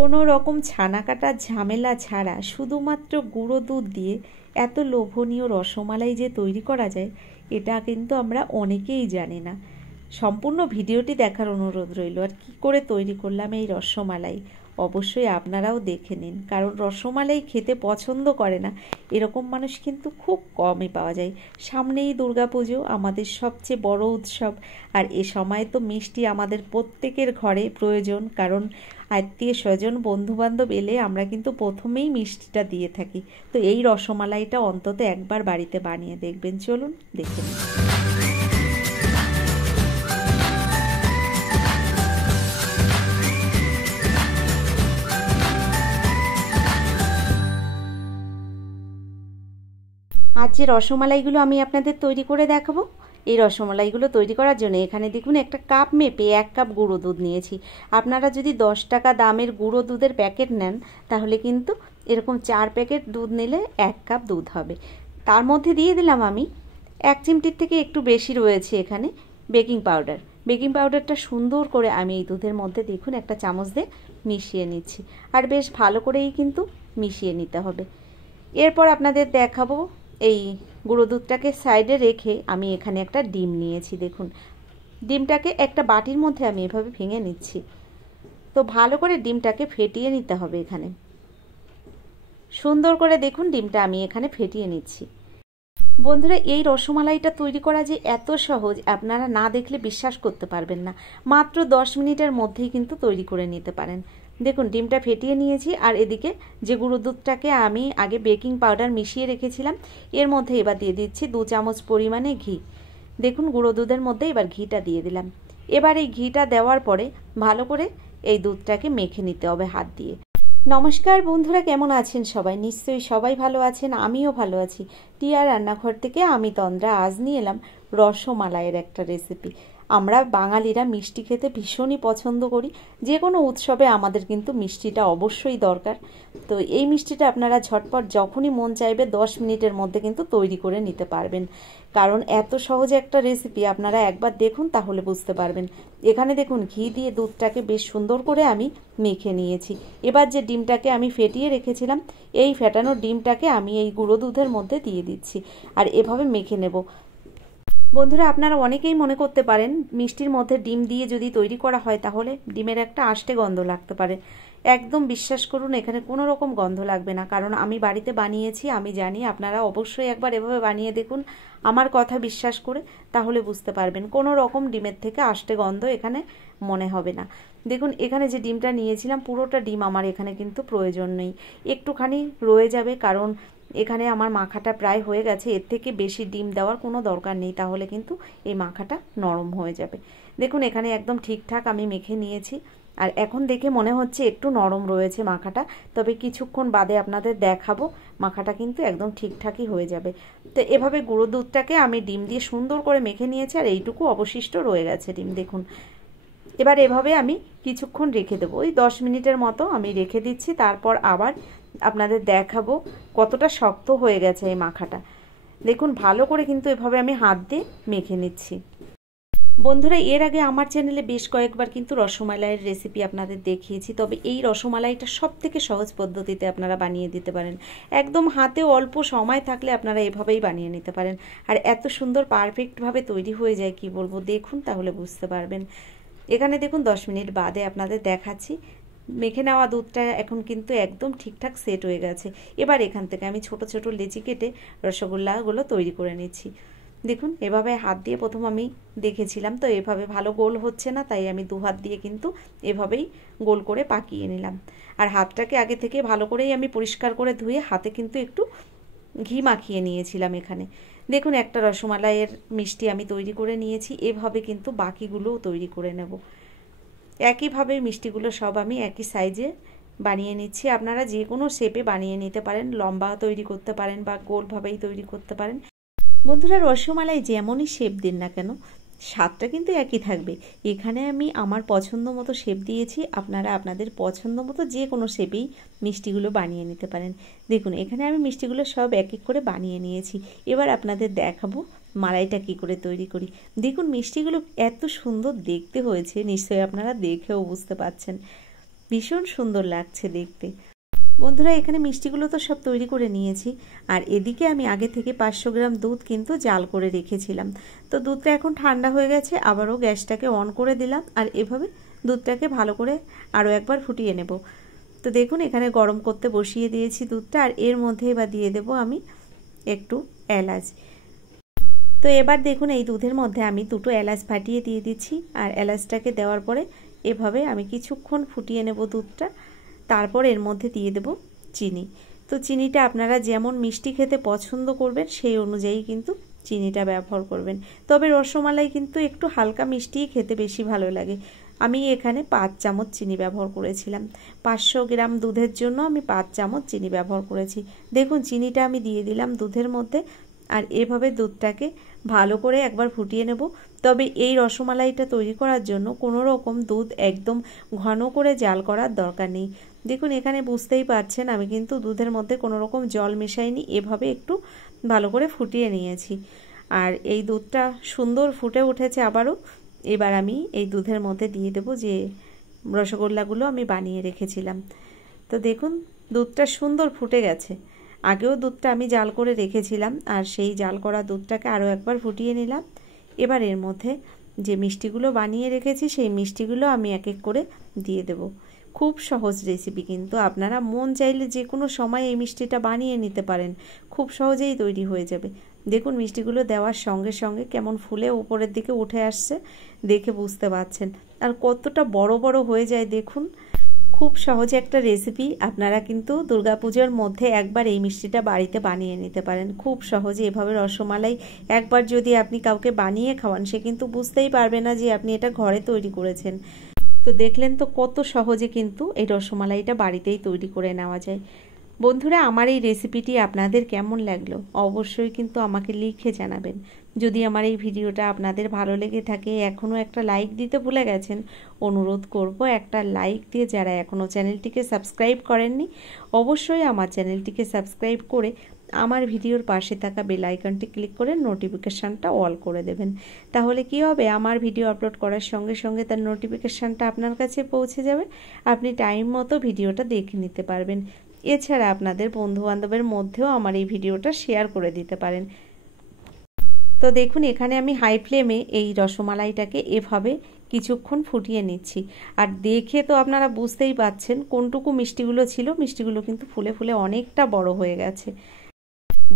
কোনো রকম ছানা কাটার ঝামেলা ছাড়া শুধুমাত্র গুঁড়ো দুধ দিয়ে এত লোভনীয় রসমালাই যে তৈরি করা যায়, এটা কিন্তু আমরা অনেকেই জানি না। সম্পূর্ণ ভিডিওটি দেখার অনুরোধ রইল। আর কী করে তৈরি করলাম এই রসমালাই অবশ্যই আপনারাও দেখে নিন, কারণ রসমালাই খেতে পছন্দ করে না এরকম মানুষ কিন্তু খুব কমই পাওয়া যায়। সামনেই দুর্গাপুজো, আমাদের সবচেয়ে বড় উৎসব, আর এ সময় তো মিষ্টি আমাদের প্রত্যেকের ঘরে প্রয়োজন, কারণ আত্মীয় স্বজন বন্ধুবান্ধব এলে আমরা কিন্তু প্রথমেই মিষ্টিটা দিয়ে থাকি। তো এই রসমালাইটা অন্তত একবার বাড়িতে বানিয়ে দেখবেন। চলুন দেখে নিন। আজ যে রসমালাইগুলো আমি আপনাদের তৈরি করে দেখাবো, এই রসমালাইগুলো তৈরি করার জন্য এখানে দেখুন একটা কাপ মেপে 1 কাপ গুঁড়ো দুধ নিয়েছি। আপনারা যদি 10 টাকা দামের গুঁড়ো দুধের প্যাকেট নেন তাহলে কিন্তু এরকম 4 প্যাকেট দুধ নিলে 1 কাপ দুধ হবে। তার মধ্যে দিয়ে দিলাম আমি 1 চিমটির থেকে একটু বেশি রয়েছে এখানে বেকিং পাউডার। বেকিং পাউডারটা সুন্দর করে আমি এই দুধের মধ্যে দেখুন একটা চামচ দিয়ে মিশিয়ে নিচ্ছি, আর বেশ ভালো করেই কিন্তু মিশিয়ে নিতে হবে। এরপর আপনাদের দেখাবো এই গুঁড়ো দুধটাকে সাইডে রেখে আমি এখানে একটা ডিম নিয়েছি। দেখুন ডিমটাকে একটা বাটির মধ্যে আমি এভাবে ভেঙে নিচ্ছি। তো ভালো করে ডিমটাকে ফেটিয়ে নিতে হবে। এখানে সুন্দর করে দেখুন ডিমটা আমি এখানে ফেটিয়ে নিচ্ছি। বন্ধুরা, এই রসমালাইটা তৈরি করা যে এত সহজ আপনারা না দেখলে বিশ্বাস করতে পারবেন না। মাত্র 10 মিনিটের মধ্যেই কিন্তু তৈরি করে নিতে পারেন। দেখুন ডিমটা ফেটিয়ে নিয়েছি, আর এদিকে যে গুঁড়ো দুধটাকে আমি আগে বেকিং পাউডার মিশিয়ে রেখেছিলাম এর মধ্যে এবার দিয়ে দিচ্ছি 2 চামচ পরিমাণে ঘি। দেখুন গুঁড়ো দুধের মধ্যে এবার ঘিটা দিয়ে দিলাম। এবার এই ঘিটা দেওয়ার পরে ভালো করে এই দুধটাকে মেখে নিতে হবে হাত দিয়ে। নমস্কার বন্ধুরা, কেমন আছেন সবাই? নিশ্চয়ই সবাই ভালো আছেন, আমিও ভালো আছি। টিয়া রান্নাঘর থেকে আমি তন্দ্রা আজ নিয়ে এলাম রসমালাইয়ের একটা রেসিপি। আমরা বাঙালিরা মিষ্টি খেতে ভীষণই পছন্দ করি। যে কোনো উৎসবে আমাদের কিন্তু মিষ্টিটা অবশ্যই দরকার। তো এই মিষ্টিটা আপনারা ঝটপট যখনই মন চাইবে 10 মিনিটের মধ্যে কিন্তু তৈরি করে নিতে পারবেন, কারণ এত সহজ একটা রেসিপি আপনারা একবার দেখুন তাহলে বুঝতে পারবেন। এখানে দেখুন ঘি দিয়ে দুধটাকে বেশ সুন্দর করে আমি মেখে নিয়েছি। এবার যে ডিমটাকে আমি ফেটিয়ে রেখেছিলাম এই ফেটানো ডিমটাকে আমি এই গুঁড়ো দুধের মধ্যে দিয়ে দিচ্ছি, আর এভাবে মেখে নেব। বন্ধুরা, আপনারা অনেকেই মনে করতে পারেন মিষ্টির মধ্যে ডিম দিয়ে যদি তৈরি করা হয় তাহলে ডিমের একটা আষ্টে গন্ধ লাগতে পারে। একদম বিশ্বাস করুন, এখানে কোনো রকম গন্ধ লাগবে না, কারণ আমি বাড়িতে বানিয়েছি, আমি জানি। আপনারা অবশ্যই একবার এভাবে বানিয়ে দেখুন আমার কথা বিশ্বাস করে, তাহলে বুঝতে পারবেন কোনো রকম ডিমের থেকে আষ্টে গন্ধ এখানে মনে হবে না। দেখুন এখানে যে ডিমটা নিয়েছিলাম পুরোটা ডিম আমার এখানে কিন্তু প্রয়োজন নেই, একটুখানি রয়ে যাবে, কারণ এখানে আমার মাখাটা প্রায় হয়ে গেছে। এর থেকে বেশি ডিম দেওয়ার কোনো দরকার নেই, তাহলে কিন্তু এই মাখাটা নরম হয়ে যাবে। দেখুন এখানে একদম ঠিকঠাক আমি মেখে নিয়েছি, আর এখন দেখে মনে হচ্ছে একটু নরম রয়েছে মাখাটা, তবে কিছুক্ষণ বাদে আপনাদের দেখাবো মাখাটা কিন্তু একদম ঠিকঠাকই হয়ে যাবে। তো এভাবে গুঁড়ো দুধটাকে আমি ডিম দিয়ে সুন্দর করে মেখে নিয়েছি, আর এইটুকু অবশিষ্ট রয়ে গেছে ডিম। দেখুন এবার এভাবে আমি কিছুক্ষণ রেখে দেবো, ওই 10 মিনিটের মতো আমি রেখে দিচ্ছি। তারপর আবার আপনাদের দেখাবো কতটা শক্ত হয়ে গেছে এই মাখাটা। দেখুন ভালো করে কিন্তু এভাবে আমি হাত দিয়ে মেখে নিচ্ছি। বন্ধুরা, এর আগে আমার চ্যানেলে বেশ কয়েকবার কিন্তু রসমালাইয়ের রেসিপি আপনাদের দেখিয়েছি, তবে এই রসমালাইটা সবথেকে সহজ পদ্ধতিতে আপনারা বানিয়ে দিতে পারেন। একদম হাতে অল্প সময় থাকলে আপনারা এভাবেই বানিয়ে নিতে পারেন, আর এত সুন্দর পারফেক্টভাবে তৈরি হয়ে যায় কি বলবো। দেখুন তাহলে বুঝতে পারবেন। এখানে দেখুন 10 মিনিট বাদে আপনাদের দেখাচ্ছি। মেখে নেওয়া দুধটা এখন কিন্তু একদম ঠিকঠাক সেট হয়ে গেছে। এবার এখান থেকে আমি ছোট ছোট লেচি কেটে রসগোল্লাগুলো তৈরি করে নিচ্ছি। দেখুন এভাবে হাত দিয়ে প্রথম আমি দেখেছিলাম, তো এভাবে ভালো গোল হচ্ছে না, তাই আমি 2 হাত দিয়ে কিন্তু এভাবেই গোল করে পাকিয়ে নিলাম। আর হাতটাকে আগে থেকে ভালো করেই আমি পরিষ্কার করে ধুয়ে হাতে কিন্তু একটু ঘি মাখিয়ে নিয়েছিলাম এখানে। দেখুন একটা রসমালাইয়ের মিষ্টি আমি তৈরি করে নিয়েছি, এভাবে কিন্তু বাকিগুলোও তৈরি করে নেব। একইভাবে মিষ্টিগুলো সব আমি একই সাইজে বানিয়ে নিচ্ছি। আপনারা যে কোনো শেপে বানিয়ে নিতে পারেন, লম্বা তৈরি করতে পারেন বা গোলভাবেই তৈরি করতে পারেন। বন্ধুরা, রসমালাই যেমনই শেপ দিন না কেন স্বাদটা কিন্তু একই থাকবে। এখানে আমি আমার পছন্দ মতো শেপ দিয়েছি, আপনারা আপনাদের পছন্দ মতো যে কোনো শেপেই মিষ্টিগুলো বানিয়ে নিতে পারেন। দেখুন এখানে আমি মিষ্টিগুলো সব এক এক করে বানিয়ে নিয়েছি। এবার আপনাদের দেখাবো মালাইটা কি করে তৈরি করি। দেখুন মিষ্টিগুলো এত সুন্দর দেখতে হয়েছে, নিশ্চয়ই আপনারা দেখেও বুঝতে পারছেন। ভীষণ সুন্দর লাগছে দেখতে। বন্ধুরা এখানে মিষ্টিগুলো তো সব তৈরি করে নিয়েছি, আর এদিকে আমি আগে থেকে 500 গ্রাম দুধ কিন্তু জাল করে রেখেছিলাম। তো দুধটা এখন ঠান্ডা হয়ে গেছে, আবারও গ্যাসটাকে অন করে দিলাম, আর এভাবে দুধটাকে ভালো করে আরও একবার ফুটিয়ে নেব। তো দেখুন এখানে গরম করতে বসিয়ে দিয়েছি দুধটা, আর এর মধ্যে এবার দিয়ে দেব আমি একটু এলাচ। তো এবার দেখুন এই দুধের মধ্যে আমি 2টো এলাচ ফাটিয়ে দিয়ে দিচ্ছি, আর এলাচটাকে দেওয়ার পরে এভাবে আমি কিছুক্ষণ ফুটিয়ে নেব দুধটা। তারপর এর মধ্যে দিয়ে দেব চিনি। তো চিনিটা আপনারা যেমন মিষ্টি খেতে পছন্দ করবেন সেই অনুযায়ী কিন্তু চিনিটা ব্যবহার করবেন। তবে রসমালাই কিন্তু একটু হালকা মিষ্টিই খেতে বেশি ভালো লাগে। আমি এখানে 5 চামচ চিনি ব্যবহার করেছিলাম। 500 গ্রাম দুধের জন্য আমি 5 চামচ চিনি ব্যবহার করেছি। দেখুন চিনিটা আমি দিয়ে দিলাম দুধের মধ্যে, আর এভাবে দুধটাকে ভালো করে একবার ফুটিয়ে নেব। তবে এই রসমালাইটা তৈরি করার জন্য কোনো রকম দুধ একদম ঘন করে জাল করার দরকার নেই। দেখুন এখানে বুঝতেই পারছেন আমি কিন্তু দুধের মধ্যে কোনো রকম জল মেশাইনি, এভাবে একটু ভালো করে ফুটিয়ে নিয়েছি। আর এই দুধটা সুন্দর ফুটে উঠেছে আবারও। এবার আমি এই দুধের মধ্যে দিয়ে দেব যে রসগোল্লাগুলো আমি বানিয়ে রেখেছিলাম। তো দেখুন দুধটা সুন্দর ফুটে গেছে। আগেও দুধটা আমি জাল করে রেখেছিলাম, আর সেই জাল করা দুধটাকে আরও একবার ফুটিয়ে নিলাম। এবার এর মধ্যে যে মিষ্টিগুলো বানিয়ে রেখেছি সেই মিষ্টিগুলো আমি এক এক করে দিয়ে দেব। খুব সহজ রেসিপি, কিন্তু আপনারা মন চাইলে যে কোনো সময় এই মিষ্টিটা বানিয়ে নিতে পারেন, খুব সহজেই তৈরি হয়ে যাবে। দেখুন মিষ্টিগুলো দেওয়ার সঙ্গে সঙ্গে কেমন ফুলে উপরের দিকে উঠে আসছে, দেখে বুঝতে পারছেন। আর কতটা বড় বড় হয়ে যায় দেখুন। খুব সহজে একটা রেসিপি, আপনারা কিন্তু দুর্গাপুজোর মধ্যে একবার এই মিষ্টিটা বাড়িতে বানিয়ে নিতে পারেন খুব সহজে। এভাবে রসমালাই একবার যদি আপনি কাউকে বানিয়ে খাওয়ান, সে কিন্তু বুঝতেই পারবে না যে আপনি এটা ঘরে তৈরি করেছেন। তো দেখলেন তো কত সহজে কিন্তু এই রসমালাইটা বাড়িতেই তৈরি করে নেওয়া যায়। বন্ধুরা আমার এই রেসিপিটি আপনাদের কেমন লাগলো অবশ্যই কিন্তু আমাকে লিখে জানাবেন। যদি আমার এই ভিডিওটা আপনাদের ভালো লেগে থাকে, এখনও একটা লাইক দিতে ভুলে গেছেন, অনুরোধ করব একটা লাইক দিয়ে যারা এখনও চ্যানেলটিকে সাবস্ক্রাইব করেননি অবশ্যই আমার চ্যানেলটিকে সাবস্ক্রাইব করে আমার ভিডিওর পাশে থাকা বেল আইকনটি ক্লিক করে নোটিফিকেশানটা অল করে দেবেন। তাহলে কি হবে, আমার ভিডিও আপলোড করার সঙ্গে সঙ্গে তার নোটিফিকেশানটা আপনার কাছে পৌঁছে যাবে, আপনি টাইম মতো ভিডিওটা দেখে নিতে পারবেন। এছাড়া আপনাদের বন্ধুবান্ধবের মধ্যেও আমার এই ভিডিওটা শেয়ার করে দিতে পারেন। তো দেখুন এখানে আমি হাই ফ্লেমে এই রসমালাইটাকে এভাবে কিছুক্ষণ ফুটিয়ে নিচ্ছি, আর দেখে তো আপনারা বুঝতেই পাচ্ছেন কোনটুকু মিষ্টিগুলো ছিল, মিষ্টিগুলো কিন্তু ফুলে ফুলে অনেকটা বড় হয়ে গেছে।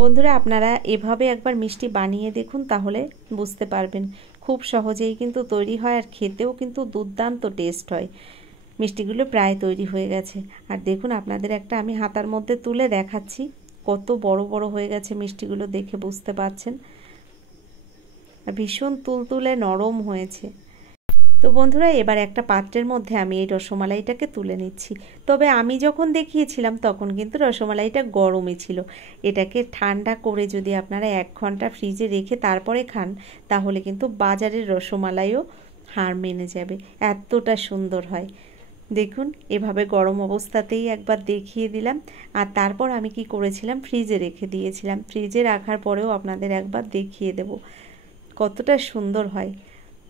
বন্ধুরা আপনারা এভাবে একবার মিষ্টি বানিয়ে দেখুন, তাহলে বুঝতে পারবেন খুব সহজেই কিন্তু তৈরি হয়, আর খেতেও কিন্তু দুর্দান্ত টেস্ট হয়। মিষ্টিগুলো প্রায় তৈরি হয়ে গেছে, আর দেখুন আপনাদের একটা আমি হাতার মধ্যে তুলে দেখাচ্ছি কত বড় বড় হয়ে গেছে মিষ্টিগুলো, দেখে বুঝতে পারছেন। আর ভীষণ তুলতুলে নরম হয়েছে। তো বন্ধুরা এবার একটা পাত্রের মধ্যে আমি এই রসমালাইটাকে তুলে নিচ্ছি। তবে আমি যখন দেখিয়েছিলাম তখন কিন্তু রসমালাইটা গরমই ছিল। এটাকে ঠান্ডা করে যদি আপনারা 1 ঘন্টা ফ্রিজে রেখে তারপরে খান, তাহলে কিন্তু বাজারের রসমালাইও হার মেনে যাবে, এতটা সুন্দর হয়। দেখুন এভাবে গরম অবস্থাতেই একবার দেখিয়ে দিলাম, আর তারপর আমি কি করেছিলাম, ফ্রিজে রেখে দিয়েছিলাম। ফ্রিজে রাখার পরেও আপনাদের একবার দেখিয়ে দেব কতটা সুন্দর হয়।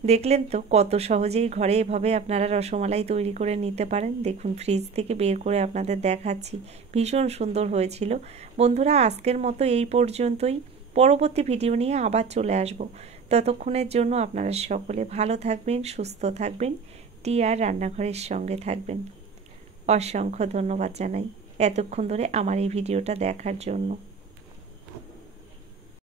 দেখলেন তো কত সহজেই ঘরে এভাবে আপনারা রসমালাই তৈরি করে নিতে পারেন। দেখুন ফ্রিজ থেকে বের করে আপনাদের দেখাচ্ছি, ভীষণ সুন্দর হয়েছিল। বন্ধুরা আজকের মতো এই পর্যন্তই, পরবর্তী ভিডিও নিয়ে আবার চলে আসব। ততক্ষণের জন্য আপনারা সকলে ভালো থাকবেন, সুস্থ থাকবেন, টিআর রান্নাঘরের সঙ্গে থাকবেন। অসংখ্য ধন্যবাদ জানাই এতক্ষণ ধরে আমার এই ভিডিওটা দেখার জন্য।